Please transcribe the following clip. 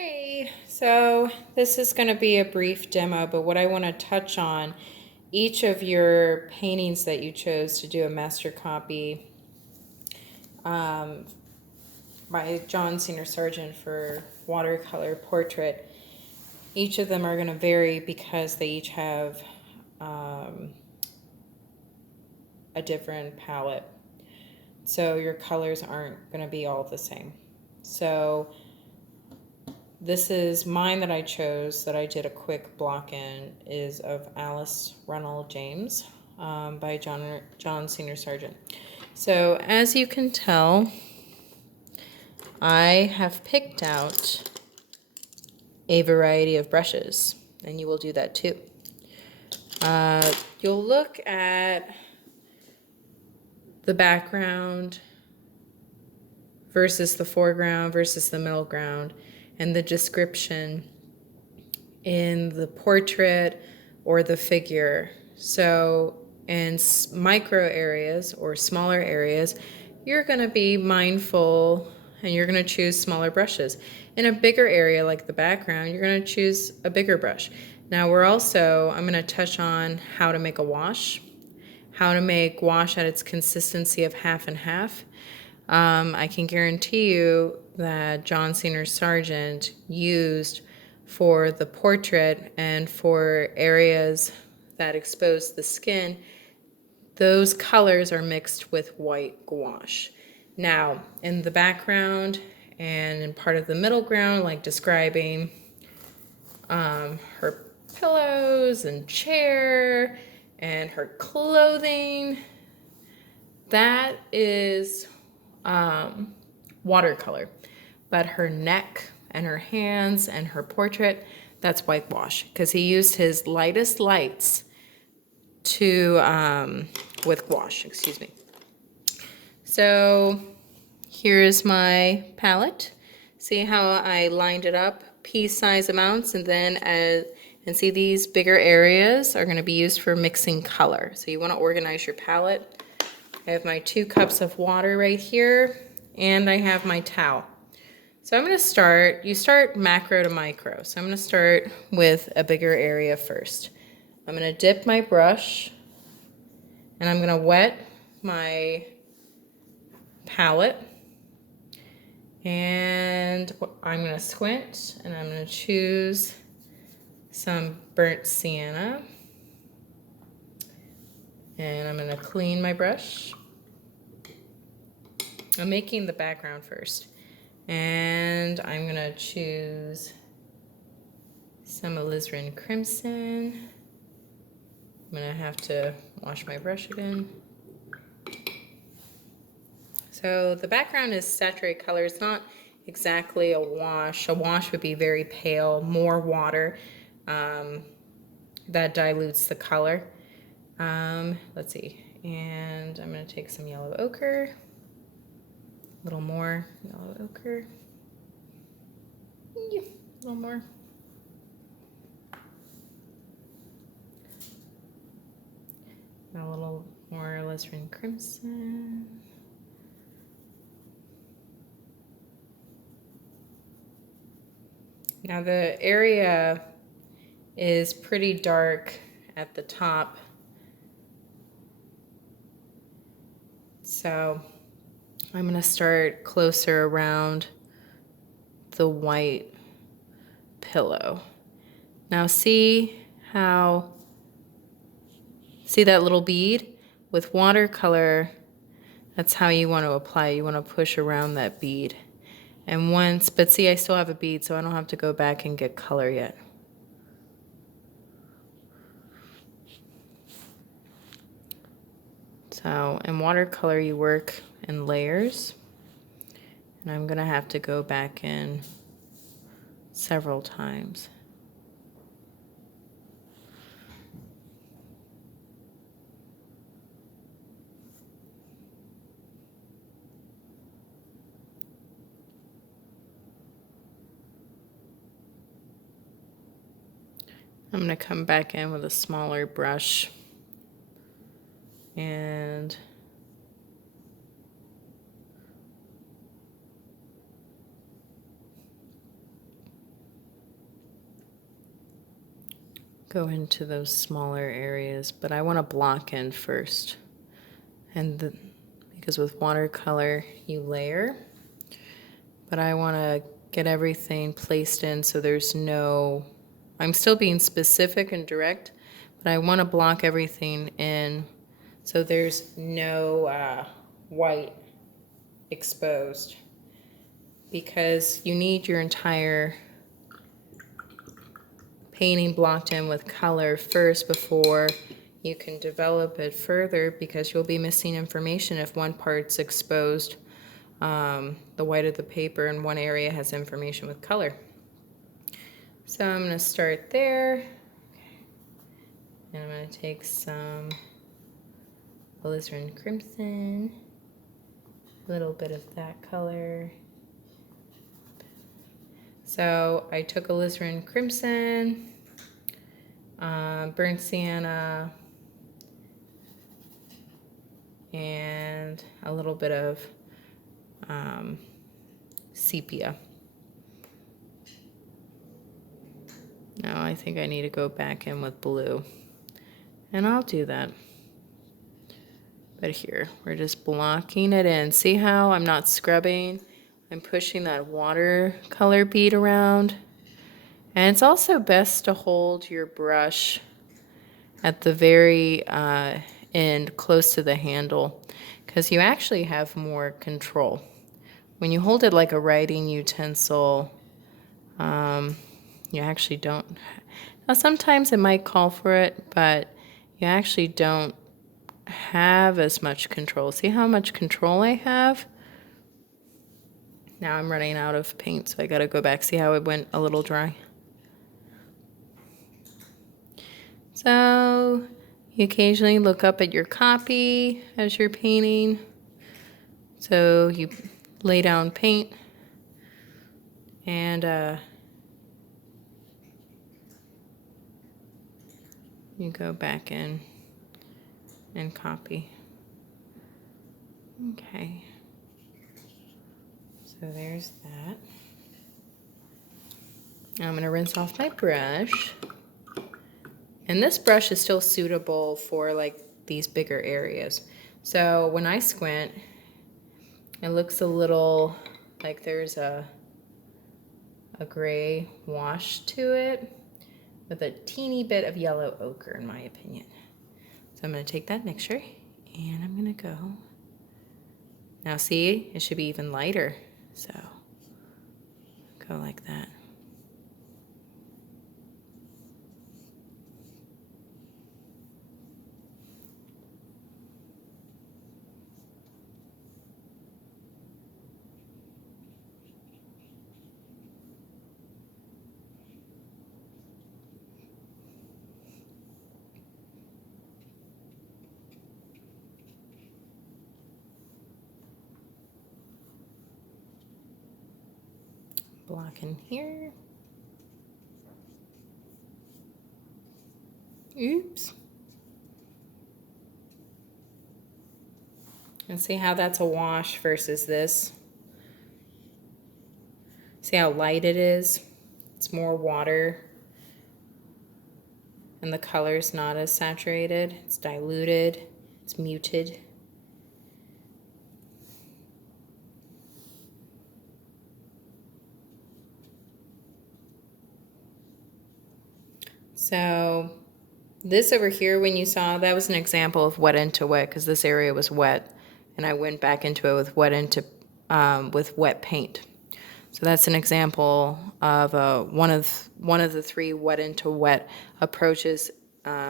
Hey, so this is going to be a brief demo, but what I want to touch on, each of your paintings that you chose to do a master copy um, by John Senior Sargent for watercolor portrait, each of them are going to vary because they each have a different palette. So your colors aren't going to be all the same. So this is mine that I chose, that I did a quick block in, is of Alice Runnell James by John Senior Sargent. So as you can tell, I have picked out a variety of brushes, and you will do that too. You'll look at the background versus the foreground versus the middle ground, and the description in the portrait or the figure. So in micro areas or smaller areas, you're going to be mindful and you're going to choose smaller brushes. In a bigger area like the background, you're going to choose a bigger brush. Now I'm going to touch on how to make a wash, how to make wash at its consistency of half and half. I can guarantee you that John Senior Sargent used for the portrait and for areas that expose the skin, those colors are mixed with white gouache. Now, in the background and in part of the middle ground, like describing her pillows and chair and her clothing, that is watercolor. But her neck and her hands and her portrait, that's whitewash, because he used his lightest lights to with gouache, excuse me. So here's my palette. See how I lined it up, piece-size amounts, and then and see these bigger areas are going to be used for mixing color. So you want to organize your palette. I have my 2 cups of water right here, and I have my towel. So I'm going to start, you start macro to micro. So I'm going to start with a bigger area first. I'm going to dip my brush, and I'm going to wet my palette, and I'm going to squint, and I'm going to choose some burnt sienna, and I'm going to clean my brush. I'm making the background first, and I'm going to choose some alizarin crimson. I'm going to have to wash my brush again. So the background is saturated color. It's not exactly a wash. A wash would be very pale, more water. That dilutes the color. Let's see. And I'm going to take some yellow ochre. A little more yellow ochre. Yeah, a little more. A little more alizarin crimson. Now the area is pretty dark at the top, so I'm going to start closer around the white pillow. Now see that little bead? With watercolor, that's how you want to apply it. You want to push around that bead. And but see, I still have a bead, so I don't have to go back and get color yet. So in watercolor, you work in layers. And I'm going to have to go back in several times. I'm going to come back in with a smaller brush and go into those smaller areas, but I want to block in first. Because with watercolor you layer, but I want to get everything placed in so there's no, I'm still being specific and direct, but I want to block everything in so there's no white exposed, because you need your entire painting blocked in with color first before you can develop it further, because you'll be missing information if one part's exposed, the white of the paper, and one area has information with color. So I'm going to start there, and I'm going to take some alizarin crimson, a little bit of that color. So I took alizarin crimson, burnt sienna, and a little bit of sepia. Now I think I need to go back in with blue, and I'll do that. But here, we're just blocking it in. See how I'm not scrubbing? I'm pushing that watercolor bead around. And it's also best to hold your brush at the very end, close to the handle, because you actually have more control. When you hold it like a writing utensil, you actually don't. Now, sometimes it might call for it, but you actually don't have as much control. See how much control I have? Now I'm running out of paint, so I gotta go back. See how it went a little dry? So you occasionally look up at your copy as you're painting. So you lay down paint and you go back in and copy. Okay. So there's that. Now I'm going to rinse off my brush. And this brush is still suitable for like these bigger areas. So when I squint, it looks a little like there's a gray wash to it with a teeny bit of yellow ochre, in my opinion. So I'm going to take that mixture and I'm going to go. Now see, it should be even lighter. So go like that. Block in here. Oops. And see how that's a wash versus this? See how light it is? It's more water. And the color's not as saturated. It's diluted. It's muted. So this over here, when you saw, that was an example of wet into wet, because this area was wet, and I went back into it with wet paint. So that's an example of one of the three wet into wet approaches